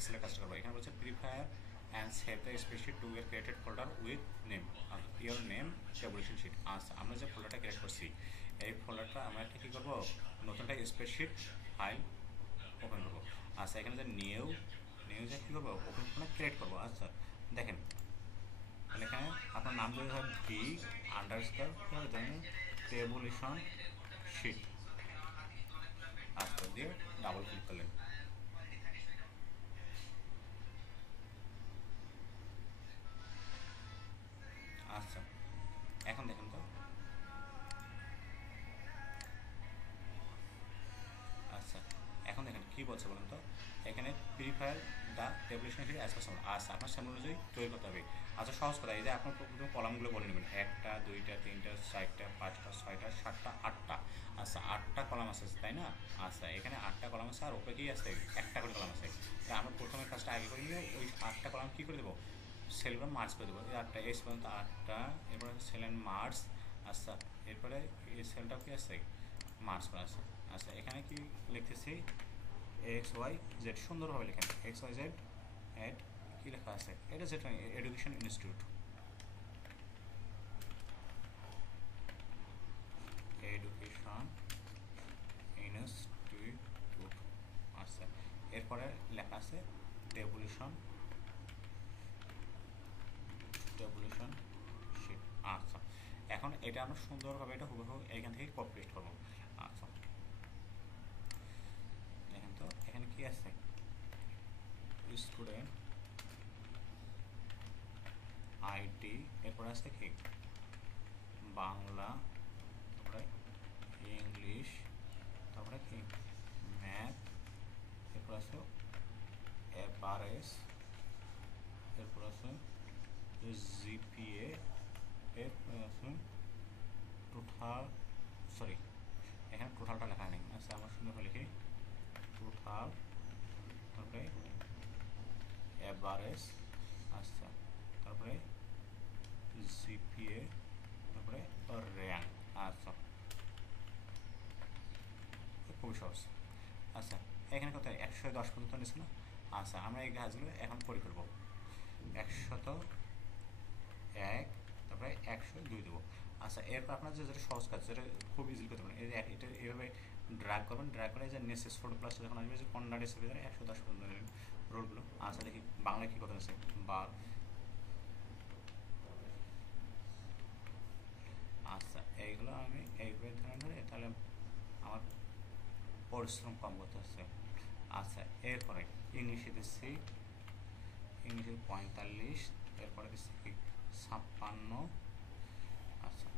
এক্সেলের কাজটা করবো। এখানে বলছে prepare and save the spreadsheet to your created folder with name, your name tabulation sheet. আচ্ছা, আমরা যে ফোল্ডারটা ক্রিয়েট করছি এই ফোল্ডারটা আমরা একটা কী করবো, নতুন একটা স্প্রেডশিট ফাইল ওপেন করবো। আচ্ছা, এখানে যে নিউ যে কী করবো, ওপেন ফোনে ক্রিয়েট করবো। আচ্ছা দেখেন, তাহলে এখানে আপনার নাম যদি হয় ভি আন্ডারস্কোর টেবুলেশন শিট, আচ্ছা দিয়ে ডাবল ক্লিক করলেন। আচ্ছা এখন দেখেন তো, আচ্ছা এখন দেখেন কী বলছে বলেন তো, এখানে prepare the tabulation sheet as per sample. আচ্ছা আপনার স্যাম্পল অনুযায়ী তৈরি করতে হবে। আচ্ছা সহজ কথা, এই যে আপনার প্রথমে কলামগুলো বলে নেবেন, 1টা 2টা 3টা 4টা 5টা 6টা 7টা 8টা। আচ্ছা 8টা কলাম আছে তাই না? আচ্ছা এখানে 8টা কলাম আছে আর ওপরে কি আছে, একটা করে কলাম আছে। তাই আমরা প্রথমে কাজটা আগে করে নিয়ে ওই 8টা কলাম কী করে দেবো, সেলগুলো মার্চ করে দেবো। এই 8টা এই পর্যন্ত 8টা, এরপরে সেল অ্যান্ড মার্চ। আচ্ছা এরপরে এই সেলটাও কি আছে, মার্চ করা আছে। আচ্ছা এখানে কি লিখতেছি, এক্স ওয়াই জেড, সুন্দরভাবে লেখেন এক্স ওয়াই জেড এড, কী লেখা আছে, এটা যেটা এডুকেশন ইনস্টিটিউট, এডুকেশন ইনস্টিটিউট। আচ্ছা এরপরে লেখা আছে টেবুলেশন শিট। আচ্ছা এখন এটা আমরা সুন্দরভাবে এটা হুবহু এইখান থেকে কপি পেস্ট করবো। আচ্ছা দেখেন তো এখানে কি আছে, স্টুডেন্ট আইটি, এরপরে আছে কি বাংলা, তারপরে ইংলিশ, তারপরে কি ম্যাথ, এরপর আছে এফআরএস, এরপর আছে জিপিএ, এরপর আছে টোটাল, সরি এখানে টোটালটা লেখা নেই। আচ্ছা আমরা সুন্দর লিখি টোটাল, তারপরে এভারেজ, আচ্ছা তারপরে জিপিএ, তারপরে র্যাঙ্ক। আচ্ছা খুবই সহজ। আচ্ছা এখানে কত 110 পর্যন্ত নিচ্ছে না? আচ্ছা আমরা এই কাজগুলো এখন করে ফেলবো। 101, তারপরে 102 দেবো। আচ্ছা এরপর আপনার যেটা সহজ কাজ, যেটা খুব ইজিলি করতে পারেন, এই যে এটা এইভাবে ড্র্যাগ করবেন, ড্র্যাগ করে যে নেসেস ফোর প্লাসটা যখন আসবে যে কন্যা ডেসের ভিতরে 110 পর্যন্ত রোলগুলো। আচ্ছা দেখি বাংলায় কী কথা আছে, বা আচ্ছা এইগুলো আমি এইভাবে ধরে তাহলে আমার পরিশ্রম কম করতে হচ্ছে। আচ্ছা এরপরে ইংলিশে দিচ্ছি, ইংলিশে 45, এরপরে দিচ্ছি কি 56। আচ্ছা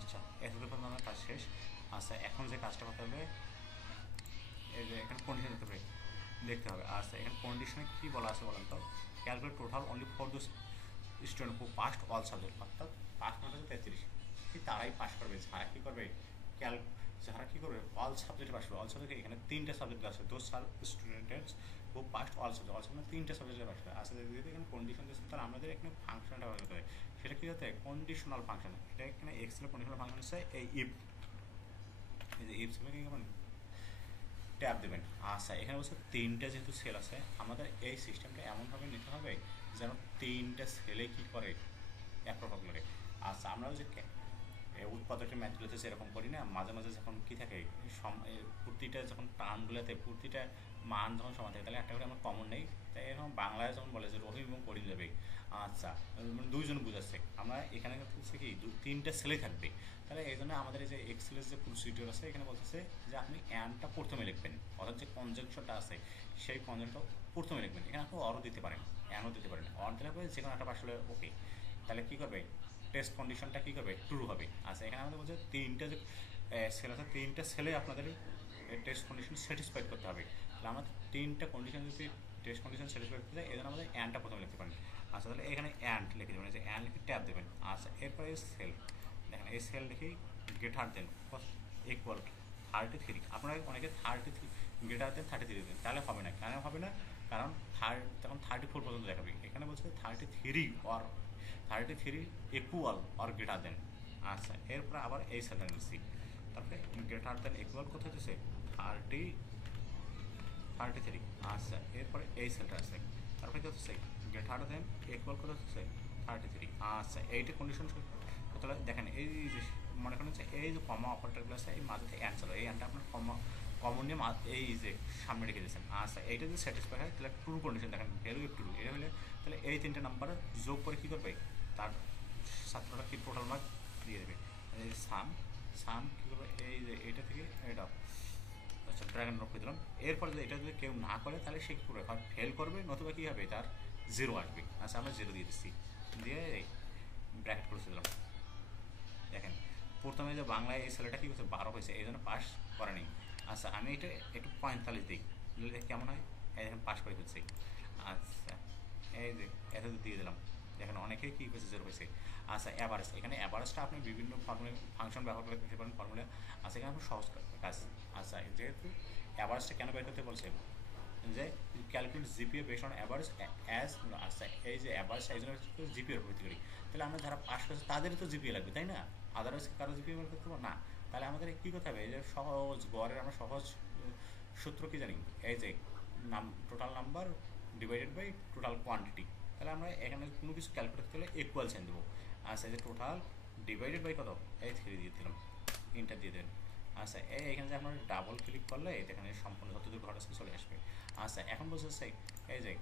আচ্ছা এতটুকু পর্যন্ত আমার কাজ শেষ। আচ্ছা এখন যে কাজটা করতে হবে, এই যে এখানে কন্ডিশন দেখতে হবে। আচ্ছা এখানে কন্ডিশনে কী বলা আছে বলেন তো, calculate total only for those student who past all subject, অর্থাৎ পাস মানে হচ্ছে 33, কি তারাই পাস করবে, যারা কী করবে যারা কী করবে অল সাবজেক্টে পাস করবে। অল সাবজেক্টে এখানে 3টে সাবজেক্ট আছে, those are students who past all subject, all subject 3টে সাবজেক্টে পাস করে। আচ্ছা যদি এখানে কন্ডিশন দিচ্ছে, তাহলে আমাদের এখানে ফাংশনটা ব্যবহার করতে হবে। সেটা কী হতে কন্ডিশনাল ফাংশন, এটা এখানে এক্সেলের কন্ডিশনাল ফাংশন হচ্ছে এই ইফ, এই যে ইফ সেলে কী করবেন ট্যাব দেবেন। আচ্ছা এখানে বলছে 3টে যেহেতু সেল আছে, আমাদের এই সিস্টেমটা এমনভাবে নিতে হবে যেন 3টে সেলে কী করে একরকম করে। আচ্ছা আমরা যে উৎপাদকের ম্যাথগুলোতে সেরকম করি না, মাঝে মাঝে যখন কী থাকে প্রতিটা যখন টার্মগুলোতে প্রতিটা মান যখন সমান থাকে, তাহলে একটা করে আমরা কমন নেই, এরকম বাংলায় যেমন বলে যে রহিম এবং করিম যাবে, আচ্ছা মানে দুইজন বুঝাচ্ছে, আমরা এখানে হচ্ছে কি তিনটা ছেলে থাকবে, তাহলে এই জন্য আমাদের এই যে এক্সেলের যে প্রসিডিওর আছে এখানে বলতেছে যে আপনি অ্যানটা প্রথমে লিখবেন, অর্থাৎ যে কনজাংশনটা আছে সেই কনজাংশনটা প্রথমে লিখবেন। এখানে আপনি অরও দিতে পারেন, অ্যানও দিতে পারেন, অর দিলে হবে যে কোনো একটা আসলে ওকে। তাহলে কী করবে, টেস্ট কন্ডিশনটা কী করবে, ট্রু হবে। আচ্ছা এখানে আমাদের বলছে তিনটা যে ছেলে আছে, তিনটা ছেলে আপনাদের টেস্ট কন্ডিশন স্যাটিসফাইড করতে হবে। তাহলে আমরা তিনটা কন্ডিশন যদি টেস্ট কন্ডিশন স্যাটিসফাইড করতে চাই, এই জন্য আমাদের অ্যানটা প্রথমে লিখতে পারেন। আচ্ছা তাহলে এখানে অ্যান্ড লিখে দেবেন, যে অ্যান্ড লিখে ট্যাব দেবেন। আচ্ছা এরপরে সেল, দেখেন এই সেল লিখেই গ্রেটার দেন ইকুয়াল 33। আপনারা অনেকে 33 গ্রেটার দেন 33 দেন, তাহলে হবে না। কেন হবে না, কারণ তখন 34 পর্যন্ত দেখাবে। এখানে বলছে 33 or 33 equal or greater than. আচ্ছা এরপরে আবার এই সেলটা নিচ্ছি, তারপরে গ্রেটার দেন ইকুয়াল কত হচ্ছে 33। আচ্ছা এরপরে এই সেলটা আছে, তারপরে কী হচ্ছে গ্রেটার দেন ইকুয়াল কত হচ্ছে 33। আচ্ছা এইটা কন্ডিশন তাহলে দেখেন এই যে মনে করেন যে এই যে কমা অপারেটরগুলো আছে এই মাঝে অ্যান চলো, এই অ্যানটা আপনার কমন নিয়ে এই যে সামনে রেখে দিয়েছেন। আচ্ছা এইটা যদি স্যাটিসফাই হয় তাহলে ট্রু কন্ডিশন, দেখেন ভ্যালু ট্রু, এটা হলে তাহলে এই তিনটে নাম্বার যোগ করে কী করবে, তার ছাত্রটা কি টোটাল মার্ক দিয়ে দেবে। এই সাম কী করবে, এই যে এইটা থেকে এটা আচ্ছা ড্রাগন রক্ষে দিলাম। এরপরে যদি এটা যদি কেউ না করে তাহলে সে কী করবে, হয় ফেল করবে, নতুবা কী হবে তার জিরো আসবে। আচ্ছা আমরা জিরো দিয়ে দিচ্ছি, দিয়ে ব্র্যাকেট করে দিলাম। দেখেন প্রথমে যে বাংলায় এই ছেলেটা কী করছে 12 হয়েছে, এই জন্য পাস করেনি। আচ্ছা আমি এটা একটু 45 দিই, দিলে কেমন হয়, এই দেখেন পাস করে ফেলছি। আচ্ছা এই যে এত দিয়ে দিলাম, দেখেন অনেকেই কী হয়েছে জিরো হয়েছে। আচ্ছা অ্যাভারেজ, এখানে অ্যাভারেজটা আপনি বিভিন্ন ফর্মুলা ফাংশন ব্যবহার করে দিতে পারেন ফর্মুলা। আচ্ছা এখানে আপনি সহজ কাজ। আচ্ছা যেহেতু অ্যাভারেজটা কেন বের করতে বলছে, যে calculate GPA based on average as, আচ্ছা এই যে অ্যাভারেজ এই জন্য জিপিএর ভিত্তি করি, তাহলে আমরা যারা পাস করেছে তাদেরই তো জিপিএ লাগবে তাই না, আদারওয়াইজ কারো জিপিএ বের করতে পারবো না। তাহলে আমাদের কী করতে হবে, এই যে সহজ গড়ের আমরা সহজ সূত্র কী জানি, এই যে total number divided by total quantity. তাহলে আমরা এখানে কোনো কিছু ক্যালকুলেট করতে হলে ইকুয়াল সাইন দেবো। আচ্ছা এই যে টোটাল ডিভাইডেড বাই কত, এই 3 দিয়ে দিলাম, ইন্টার দিয়ে দেন। আচ্ছা এখানে যে আপনার ডাবল ক্লিক করলে এখানে সম্পূর্ণ যতদূর ঘর আছে চলে আসবে। আচ্ছা এখন বলছে এই যে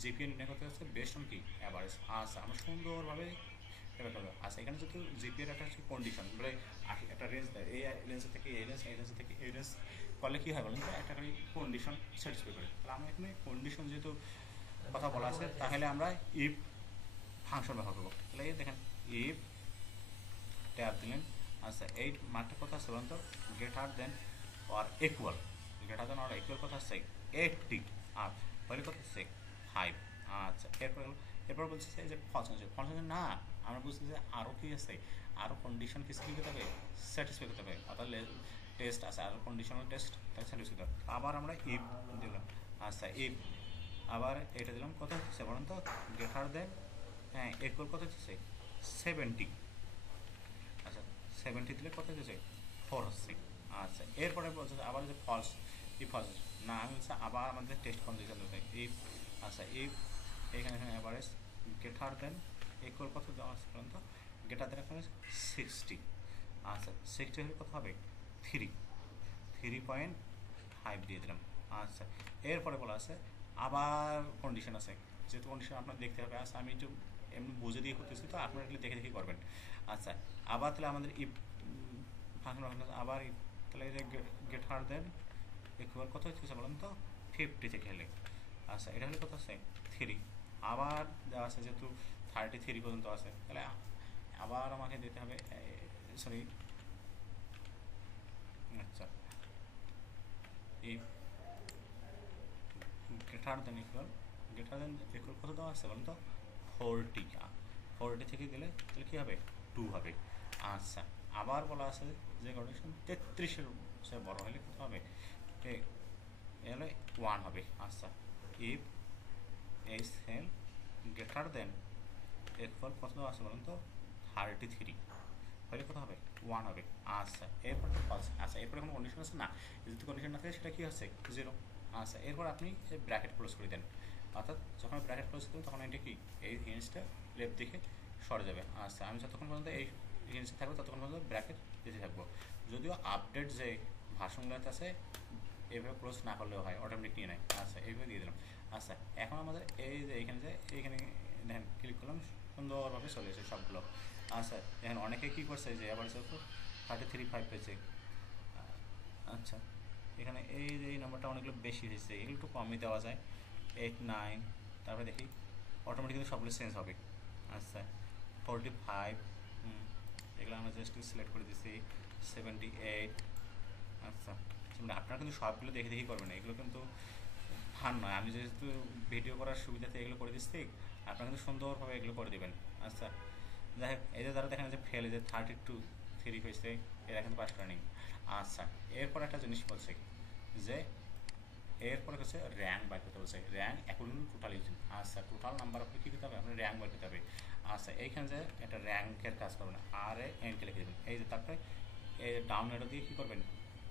জিপিএ নির্ণয় করতে হচ্ছে বেস্ট অন কি অ্যাভারেজ। আচ্ছা আমরা সুন্দরভাবে এবার করবো। আচ্ছা এখানে যেহেতু জিপিএর একটা হচ্ছে কন্ডিশন বলে একটা রেঞ্জ দেয়, এই রেঞ্জ থেকে এই রেঞ্জ, এই রেঞ্জ থেকে এই রেঞ্জ করলে কী হয় বলেন তো, একটা করে কন্ডিশন স্যাটিসফাই করে। তাহলে আমরা এখানে কন্ডিশন যেহেতু কথা বলা আছে, তাহলে আমরা ইফ ফাংশন ব্যবহার করবো। তাহলে এই দেখেন ইফ ট্যাব দিলেন। আচ্ছা এই মানটা কথা আছে বলুন তো, greater than or equal, greater than or equal কথা আছে 80 আর হলে কথা আছে 5। আচ্ছা এরপর বলছে যে ফলস না, আমরা বুঝছি যে আরও কী আছে, আরও কন্ডিশন কিছু কী করতে হবে, স্যাটিসফাই করতে হবে, অর্থাৎ টেস্ট আছে আরও কন্ডিশনাল টেস্ট তাই স্যাটিসফাই করতে হবে। আবার আমরা ইফ দিলাম। আচ্ছা ইফ আবার এটা দিলাম, কত হচ্ছে বলুন তো, গ্রেটার দেন হ্যাঁ ইকুয়াল কত হচ্ছে 70। আচ্ছা 70 দিলে কত হচ্ছে 4 হচ্ছে। আচ্ছা এরপরে বলছে আবার যে ফলস, ই ফলস না, আমি বলছি আবার আমাদের টেস্ট কন্ডিশন দেবে ইফ। আচ্ছা ইফ এখানে অ্যাভারেজ গ্রেটার দেন ইকুয়াল কত দেওয়া আছে পর্যন্ত, গ্রেটার দেন এখানে 60। আচ্ছা 60 হলে কত হবে 3.5 দিয়ে দিলাম। আচ্ছা এরপরে বলা আছে আবার কন্ডিশন আছে, যেহেতু কন্ডিশন আপনার দেখতে হবে। আচ্ছা আমি একটু এমনি বুঝে দিয়ে করতেছি, তো আপনারা এগুলো দেখে দেখে করবেন। আচ্ছা আবার তাহলে আমাদের ইফ ফাংশন আবার তাহলে এই যে গ্রেটার দেন ইকুয়াল কত হচ্ছে বলেন তো 50 থেকে হলে। আচ্ছা এটা হলে কত আছে 3, আবার দেওয়া আছে যেহেতু 33 পর্যন্ত আছে, তাহলে আবার আমাকে দিতে হবে সরি আচ্ছা ইফ গ্রেটার দেন ইকুয়াল কত দেওয়া আছে বলেন তো 40 থেকে গেলে তাহলে কী হবে 2 হবে। আচ্ছা আবার বলা আছে যে কন্ডিশন 33-এর সে বড় হলে কত হবে, এলে 1 হবে। আচ্ছা ইফ এই সেল গ্রেটার দেন ইকুয়াল কত দেওয়া আছে বলেন তো 33 হলে কত হবে 1 হবে। আচ্ছা এরপর ফলস। আচ্ছা এরপরে কোনো কন্ডিশন আছে না, যদি কন্ডিশন না থাকে সেটা কী হচ্ছে 0। আচ্ছা এরপর আপনি ব্র্যাকেট ক্লোজ করে দেন, অর্থাৎ যখন ব্র্যাকেট ক্লোজ করবেন তখন এটা কি এই হিন্সটা লেফট দিকে সরে যাবে। আচ্ছা আমি যতক্ষণ পর্যন্ত এই হিন্সে থাকবো ততক্ষণ পর্যন্ত ব্র্যাকেট দিতে থাকবো। যদিও আপডেট যে ভার্সনগুলোতে আছে এইভাবে ক্লোজ না করলেও হয়, অটোমেটিক নিয়ে নেয়। আচ্ছা এইভাবে দিয়ে দিলাম। আচ্ছা এখন আমাদের এই যে এইখানে যে এইখানে দেখেন ক্লিক করলাম, সুন্দরভাবে চলে এসেছে সবগুলো। আচ্ছা দেখেন অনেকে কী করছে যে আবার 33.5 পেয়েছে। আচ্ছা এখানে এই যে এই নাম্বারটা অনেকগুলো বেশি হয়েছে, এগুলো একটু কমই দেওয়া যায়, 8, 9, তারপরে দেখি অটোমেটিক্যালি সবগুলো চেঞ্জ হবে। আচ্ছা 45, এগুলো আমরা জাস্ট সিলেক্ট করে দিচ্ছি, 78। আচ্ছা আপনারা কিন্তু সবগুলো দেখে দেখি করবেন, এগুলো কিন্তু ফান নয়, আমি যেহেতু ভিডিও করার সুবিধাতে এগুলো করে দিচ্ছি, আপনারা কিন্তু সুন্দরভাবে এগুলো করে দেবেন। আচ্ছা যাই হোক, এই যে যারা দেখেন যে ফেলে যে 32.3 হয়েছে, এরা কিন্তু পাস করেনি। আচ্ছা এরপর একটা জিনিস বলছে যে এরপরে হচ্ছে র্যাঙ্ক বার করতে বলছে, rank according to total use. আচ্ছা টোটাল নাম্বার আপনি কী করতে হবে, আপনার র্যাঙ্ক বার করতে হবে। আচ্ছা এইখানে যে একটা র্যাঙ্কের কাজ করবেন, আর এনকে লিখে দেবেন, এই যে তারপরে এই ডাউন এরো দিয়ে কী করবেন,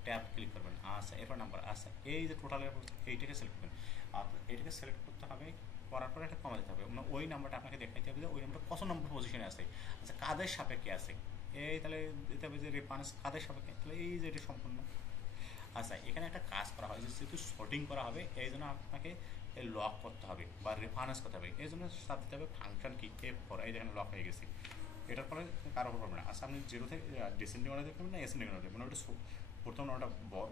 ট্যাব ক্লিক করবেন। আচ্ছা এরপর নাম্বার, আচ্ছা এই যে টোটালের এইটাকে সিলেক্ট করবেন, এইটাকে সিলেক্ট করতে হবে, করার পরে একটা কমা দিতে হবে, মানে ওই নাম্বারটা আপনাকে দেখাইতে হবে যে ওই নাম্বারটা কত নম্বর পজিশনে আছে, আচ্ছা কাদের সাপেক্ষে আছে, এই তাহলে দিতে হবে যে রেফারেন্স কাদের সাপেক্ষে, তাহলে এই যে এটা সম্পূর্ণ। আচ্ছা এখানে একটা কাজ করা হয় যে যেহেতু শর্টিং করা হবে, এই জন্য আপনাকে লক করতে হবে বা রেফারেন্স করতে হবে, এই জন্য সাথে দিতে হবে ফাংশন কি F4, এই যেখানে লক হয়ে গেছে, এটার ফলে কারো হবে না। আচ্ছা আপনি জিরো থেকে ডিসেন্ডিং অর্ডার দেখবেন না এসেন্ডিং অর্ডার দেখবেন, ওটা প্রথম ওটা বড়,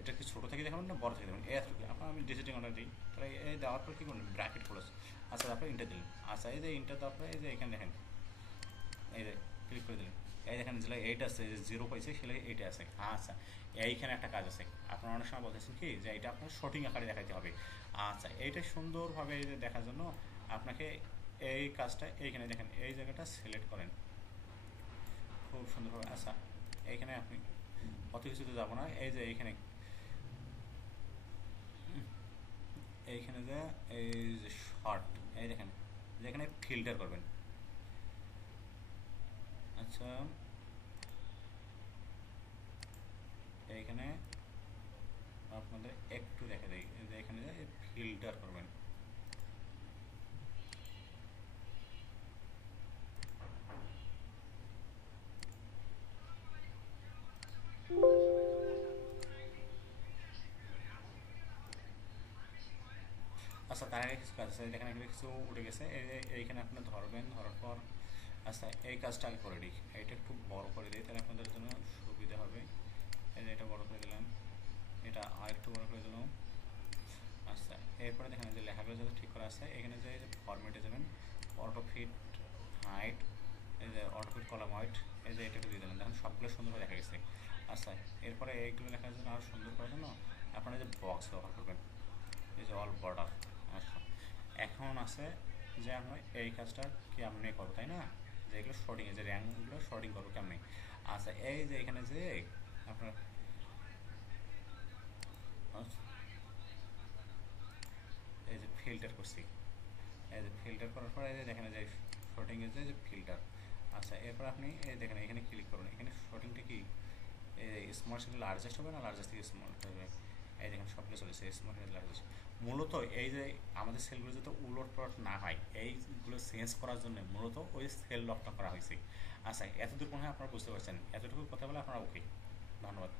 এটা কি ছোটো থেকে দেখাবেন না বড় থেকে দেবেন, আপনার আমি ডিসেন্ডিং অর্ডার দিই, তাহলে এই দেওয়ার পর কী করবেন, ব্র্যাকেট খোলা। আচ্ছা তারপরে ইন্টার দিলেন। আচ্ছা এই যে ইন্টার দেওয়ার পরে এই যে এখানে দেখেন, এই যে ক্লিক করে দিলেন, এই দেখেন যেটা 8 আছে, 0 পাইছে সেটা 8 আছে। আচ্ছা এইখানে একটা কাজ আছে, আপনারা অনেক সময় বলতেছেন কি যে এটা আপনার শর্টিং আকারে দেখাইতে হবে। আচ্ছা এইটা সুন্দরভাবে এই যে দেখার জন্য আপনাকে এই কাজটা এইখানে দেখেন, এই জায়গাটা সিলেক্ট করেন খুব সুন্দরভাবে। আচ্ছা এইখানে আপনি অত কিছুতে যাবো না, এই যে এইখানে এইখানে যে এই যে শর্ট, এই দেখেন যেখানে ফিল্টার করবেন। আচ্ছা এইখানে আপনাদের একটু দেখে দিই, যে এখানে যে ফিল্টার করবেন, আচ্ছা তার আগে কিছু কাজ আছে, দেখেন এখানে কিছু উঠে গেছে, এইখানে আপনি ধরবেন, ধরার পর আচ্ছা এই কাজটা আগে করে দিই, এটা একটু বড় করে দিই তাহলে আপনাদের জন্য সুবিধা হবে। এই যে এটা বড় করে দিলাম, এটা আর একটু বড় করে দিলাম। আচ্ছা এরপরে দেখেন যে লেখাগুলো যাতে ঠিক করা আছে, এখানে যে ফরম্যাটে যাবেন, অটোফিট হাইট, এই যে অটোফিট কলাম হাইট, এই যে এটাকে দিয়ে দিলেন, দেখেন সবগুলো সুন্দরভাবে দেখা গেছে। আচ্ছা এরপরে এইগুলো লেখার জন্য আরও সুন্দর করার জন্য আপনারা যে বক্স ব্যবহার করবেন, এই যে অল বর্ডার। আচ্ছা এখন আছে যে আমরা এই কাজটা কেমনে করবো তাই না, যে এগুলো শর্টিংয়ে যে র্যাঙ্কগুলো শর্টিং করবো কেমনে। আচ্ছা এই যে এখানে যে আপনার এই যে ফিল্টার করছি, এই যে ফিল্টার করার পর এই যে দেখেন যে শর্টিংয়ের যে ফিল্টার। আচ্ছা এরপর আপনি এই দেখেন এখানে ক্লিক করুন, এখানে শর্টিংটা কি স্মল থেকে লার্জেস্ট হবে না লার্জেস্ট থেকে স্মল হবে, এই দেখেন সবগুলো চলেছে স্মল থেকে লার্জেস্ট। মূলত এই যে আমাদের সেলগুলো যাতে উলট পালট না হয় এইগুলো চেঞ্জ করার জন্য মূলত ওই সেল লকটা করা হয়েছে। আচ্ছা এতদূর মনে হয় আপনারা বুঝতে পারছেন, এতটুকু কথা বলে আপনারা ওকে, ধন্যবাদ।